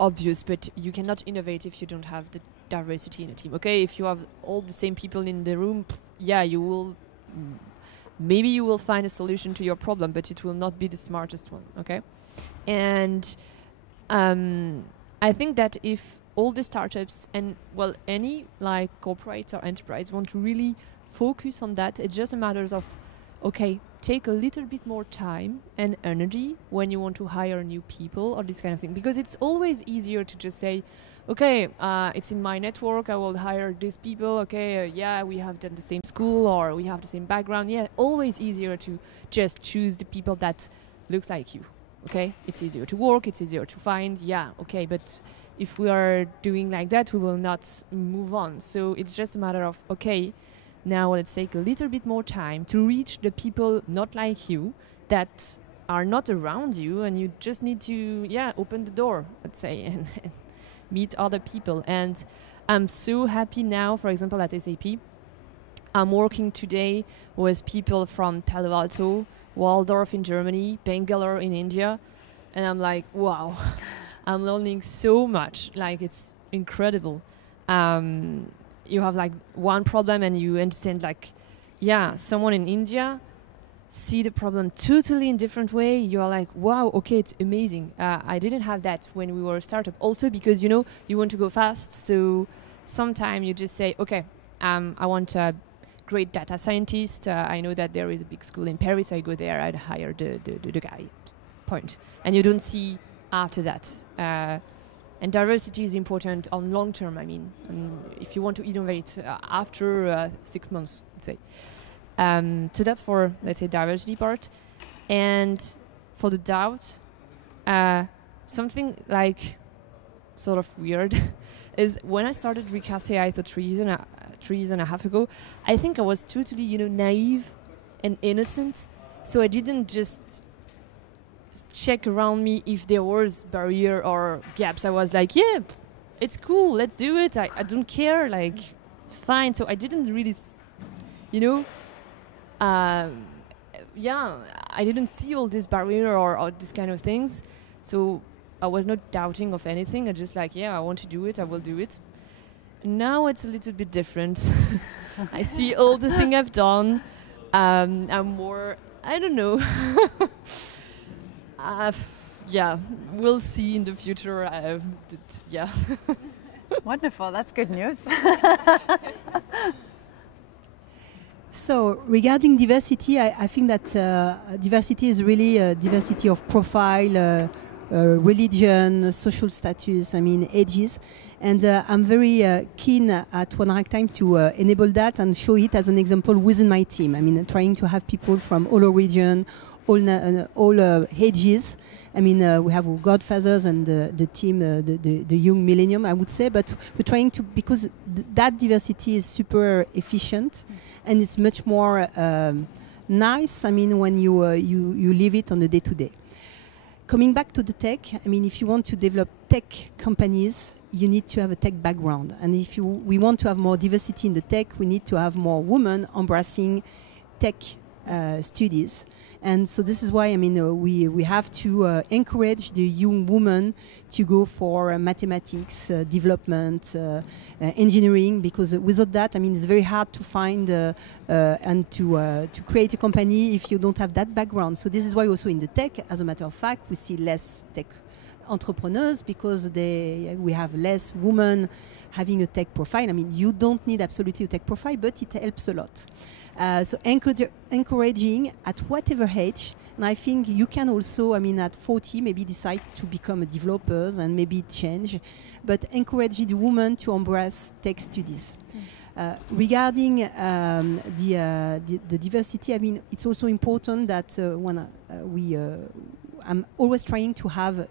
obvious, but you cannot innovate if you don't have the diversity in a team. Okay, if you have all the same people in the room, you will maybe you will find a solution to your problem, but it will not be the smartest one. Okay, and I think that if all the startups and any corporate or enterprise want to really focus on that, it's just a matter of take a little bit more time and energy when you want to hire new people or this kind of thing, because it's always easier to just say, it's in my network, I will hire these people, we have done the same school or we have the same background. Always easier to just choose the people that looks like you. It's easier to work, it's easier to find, but if we are doing like that, we will not move on. So it's just a matter of now let's take a little bit more time to reach the people not like you, that are not around you, and you just need to open the door, let's say, and meet other people. And I'm so happy now, for example, at SAP, I'm working today with people from Palo Alto, Waldorf in Germany, Bangalore in India, and I'm like, wow, I'm learning so much. It's incredible. You have one problem and you understand someone in India see the problem totally in different way. You are like, wow, it's amazing. I didn't have that when we were a startup. Also because you want to go fast, so sometimes you just say, okay, I want a great data scientist. I know that there is a big school in Paris. I go there, I'd hire the guy. Point. And you don't see after that. And diversity is important on long term, I mean. If you want to innovate after 6 months, let's say. So that's for, let's say, diversity part. And for the doubt, something like sort of weird is when I started Recast AI, I thought 3 years and a half ago, I think I was totally, naive and innocent. So I didn't just check around me if there was barrier or gaps. I was like, yeah, it's cool, let's do it. I don't care, like, fine. So I didn't really, I didn't see all this barrier or this kind of things. So I was not doubting of anything. I just like, yeah, I want to do it, I will do it. Now it's a little bit different. I see all the thing I've done. I'm more, I don't know. We'll see in the future. Wonderful, that's good news. So regarding diversity, I think that diversity is really a diversity of profile, religion, social status, ages. And I'm very keen at OneRagtime to enable that and show it as an example within my team. Trying to have people from all region, all ages. We have our godfathers and the team, the young millennium, I would say, but we're trying to, because that diversity is super efficient and it's much more nice, when you live it on the day-to-day. Coming back to the tech, if you want to develop tech companies, you need to have a tech background. And if we want to have more diversity in the tech, we need to have more women embracing tech studies. And so this is why we have to encourage the young women to go for mathematics, development, engineering, because without that, it's very hard to find and to create a company if you don't have that background. So this is why also in the tech, as a matter of fact, we see less tech entrepreneurs because we have less women having a tech profile. You don't need absolutely a tech profile, but it helps a lot. So encouraging at whatever age, and I think you can also, at 40, maybe decide to become a developer and maybe change, but encouraging the women to embrace tech studies. Regarding the diversity, it's also important that when I'm always trying to have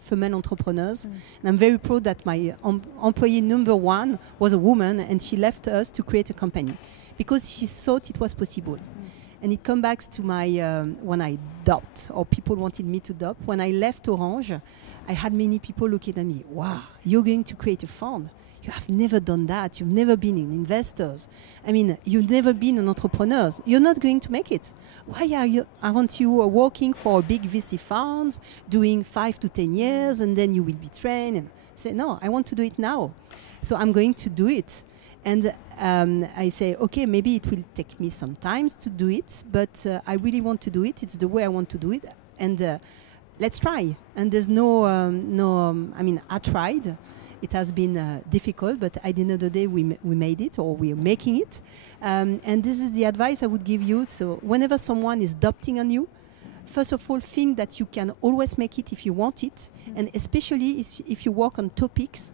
female entrepreneurs, and I'm very proud that my employee number 1 was a woman, and she left us to create a company because she thought it was possible. And it comes back to my when I adopt, or people wanted me to adopt. When I left Orange, I had many people looking at me, wow, you're going to create a fund? You have never done that. You've never been in investors. You've never been an entrepreneur. You're not going to make it. Why aren't you working for big VC funds, doing 5 to 10 years, and then you will be trained? And I say, no, I want to do it now. So I'm going to do it. And I say, okay, maybe it will take me some time to do it, but I really want to do it. It's the way I want to do it. And let's try. And there's I tried. It has been difficult, but at the end of the day, we made it, or we're making it. And this is the advice I would give you. So whenever someone is adopting on you, first of all, think that you can always make it if you want it, and especially if you work on topics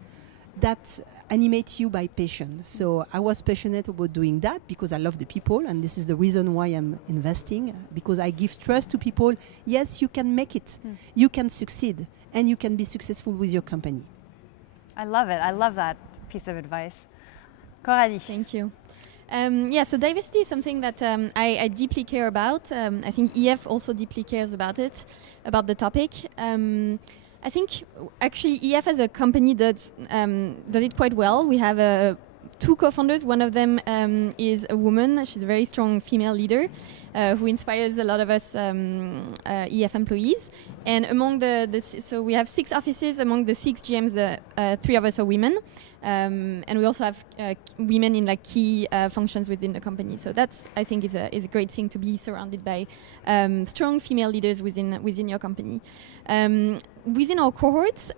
that animate you by passion. So I was passionate about doing that because I love the people, and this is the reason why I'm investing, because I give trust to people. Yes, you can make it. You can succeed, and you can be successful with your company. I love it. I love that piece of advice. Coralie. Thank you. So diversity is something that I deeply care about. I think EF also deeply cares about it, about the topic. I think actually EF as a company does it quite well. We have 2 co-founders. One of them is a woman. She's a very strong female leader who inspires a lot of us EF employees. And among so we have 6 offices. Among the 6 GMs, 3 of us are women. And we also have women in key functions within the company. So that's, I think, is a great thing to be surrounded by strong female leaders within your company. Within our cohorts,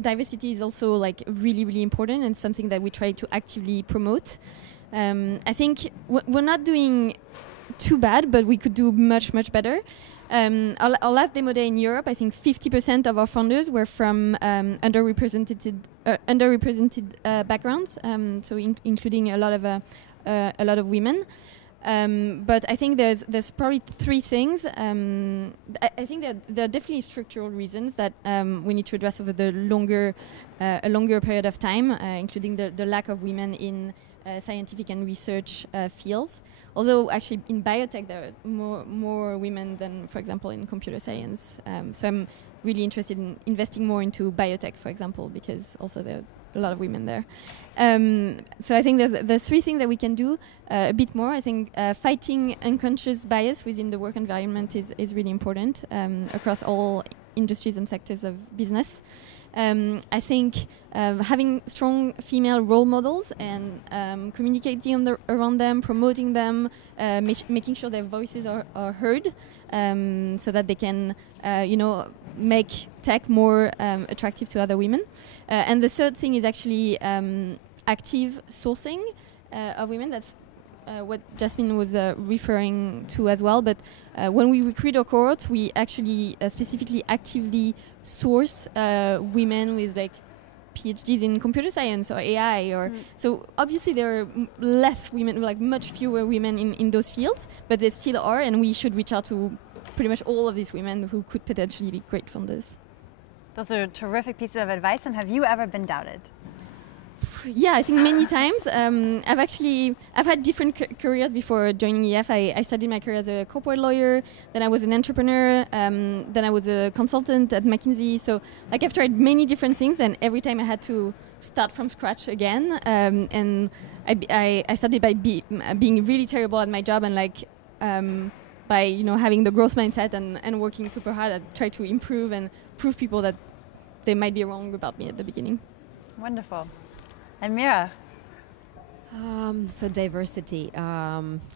diversity is also like really, really important and something that we try to actively promote. I think we're not doing too bad, but we could do much, much better. Our last demo day in Europe, I think 50% of our founders were from underrepresented backgrounds, so including a lot of women. But I think there's probably three things. I think there are definitely structural reasons that we need to address over the a longer period of time, including the lack of women in scientific and research fields. Although actually in biotech there are more women than, for example, in computer science. So I'm really interested in investing more into biotech, for example, because also there's a lot of women there. So I think there's three things that we can do a bit more. I think fighting unconscious bias within the work environment is really important across all industries and sectors of business. I think having strong female role models and communicating around them, promoting them, making sure their voices are heard, so that they can, make tech more attractive to other women. And the third thing is actually active sourcing of women. That's what Jasmine was referring to as well. But when we recruit our cohort, we actually specifically actively source women with like PhDs in computer science or AI. So obviously there are less women, like much fewer women in those fields, but there still are, and we should reach out to pretty much all of these women who could potentially be great founders. Those are terrific pieces of advice. And have you ever been doubted? Yeah, I think many times. I've had different careers before joining EF. I started my career as a corporate lawyer, then I was an entrepreneur, then I was a consultant at McKinsey. So like I've tried many different things, and every time I had to start from scratch again. And I started by being really terrible at my job, and by having the growth mindset and working super hard, I try to improve and prove people that they might be wrong about me at the beginning. Wonderful. And Mira? So diversity,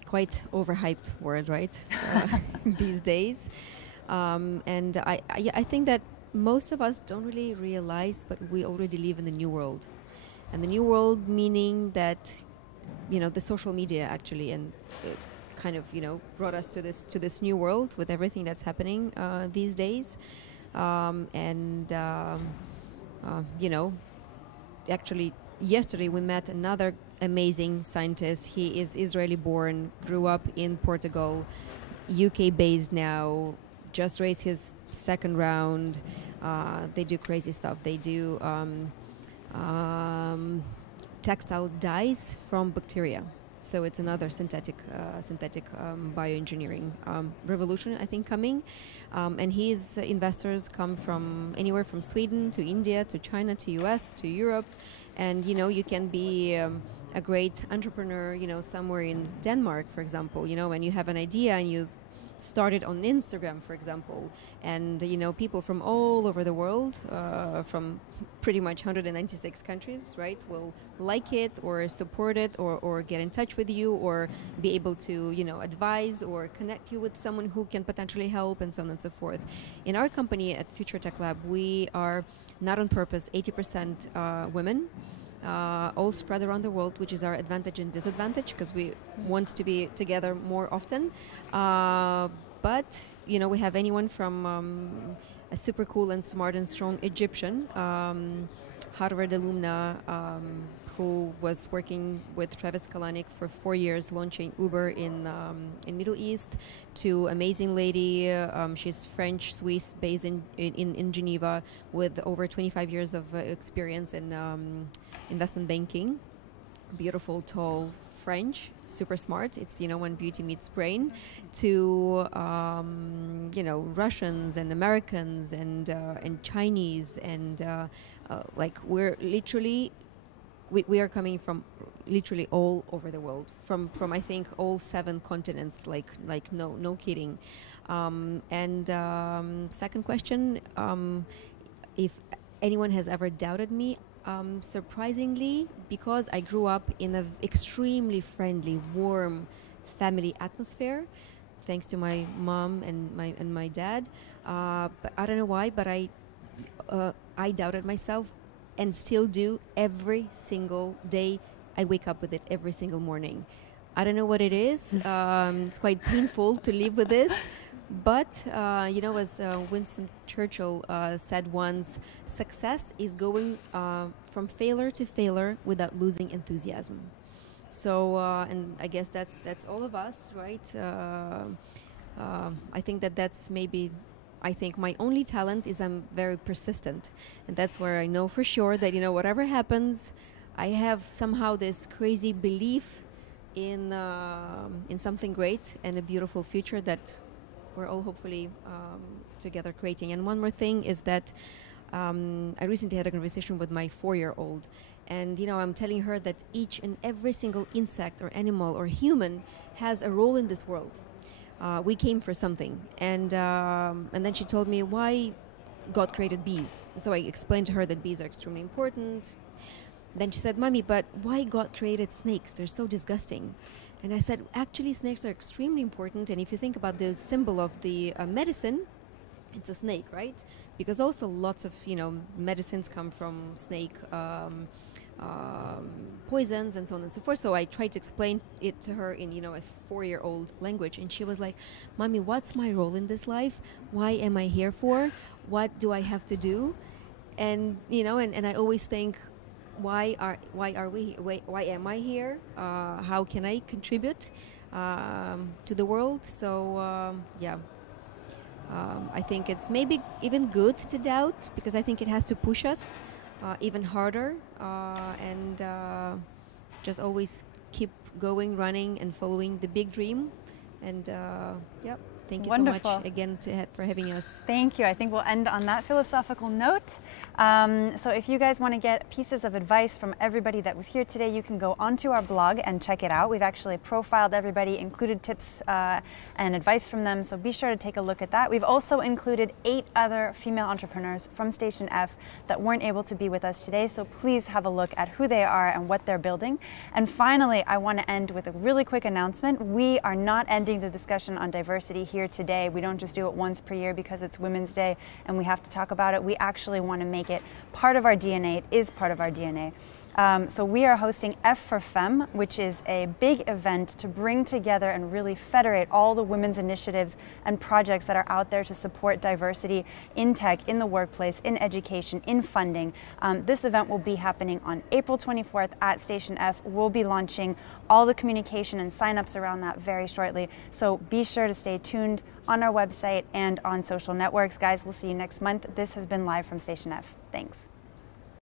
quite overhyped word, right? These days. And I think that most of us don't really realize, but we already live in the new world. And the new world meaning that, the social media actually, and kind of, brought us to this new world with everything that's happening these days. Actually, yesterday we met another amazing scientist. He is Israeli born, grew up in Portugal, UK based now, just raised his second round. They do crazy stuff. They do textile dyes from bacteria. So it's another synthetic bioengineering revolution, I think, coming. And his investors come from anywhere from Sweden to India to China to US to Europe. And, you can be a great entrepreneur, somewhere in Denmark, for example, when you have an idea and you start it on Instagram, for example. And, people from all over the world, from pretty much 196 countries, right, will like it or support it or get in touch with you or be able to, advise or connect you with someone who can potentially help and so on and so forth. In our company at Future Tech Lab, we are not on purpose 80% women, all spread around the world, which is our advantage and disadvantage because we want to be together more often. But, we have anyone from a super cool and smart and strong Egyptian, Harvard alumna, who was working with Travis Kalanick for 4 years, launching Uber in Middle East, to amazing lady. She's French, Swiss, based in Geneva, with over 25 years of experience in investment banking. Beautiful, tall, French, super smart. It's, when beauty meets brain. To Russians and Americans and Chinese and we're literally. We are coming from literally all over the world, from I think all 7 continents. No kidding. Second question, if anyone has ever doubted me, surprisingly, because I grew up in an extremely friendly, warm family atmosphere, thanks to my mom and my dad. But I don't know why, but I doubted myself and still do every single day. I wake up with it every single morning. I don't know what it is. It's quite painful to live with this. But, you know, as Winston Churchill said once, success is going from failure to failure without losing enthusiasm. So, and I guess that's all of us, right? I think that's maybe, I think my only talent is I'm very persistent. And that's where I know for sure that, you know, whatever happens, I have somehow this crazy belief in something great and a beautiful future that we're all hopefully together creating. And one more thing is that I recently had a conversation with my 4-year-old, and you know, I'm telling her that each and every single insect or animal or human has a role in this world. We came for something, and then she told me why God created bees. So I explained to her that bees are extremely important. Then she said, "Mommy, but why God created snakes? They're so disgusting." And I said, actually, snakes are extremely important. And if you think about the symbol of the medicine, it's a snake, right? Because also lots of, you know, medicines come from snake poisons and so on and so forth. So I tried to explain it to her in, you know, a 4-year-old language. And she was like, "Mommy, what's my role in this life? Why am I here for? What do I have to do?" And, you know, and I always think, why am I here? How can I contribute to the world? So I think it's maybe even good to doubt, because I think it has to push us even harder, and just always keep going, running, and following the big dream. And thank you Wonderful. so much again for having us. Thank you. I think we'll end on that philosophical note. So if you guys want to get pieces of advice from everybody that was here today, you can go onto our blog and check it out. We've actually profiled everybody, included tips and advice from them, so be sure to take a look at that. We've also included 8 other female entrepreneurs from Station F that weren't able to be with us today, so please have a look at who they are and what they're building. And finally, I want to end with a really quick announcement. We are not ending the discussion on diversity here today. We don't just do it once per year because it's Women's Day and we have to talk about it. We actually want to make it part of our DNA. It is part of our DNA. So we are hosting F for Femme, which is a big event to bring together and really federate all the women's initiatives and projects that are out there to support diversity in tech, in the workplace, in education, in funding. This event will be happening on April 24th at Station F. We'll be launching all the communication and signups around that very shortly. So be sure to stay tuned on our website and on social networks. Guys, we'll see you next month. This has been live from Station F. Thanks.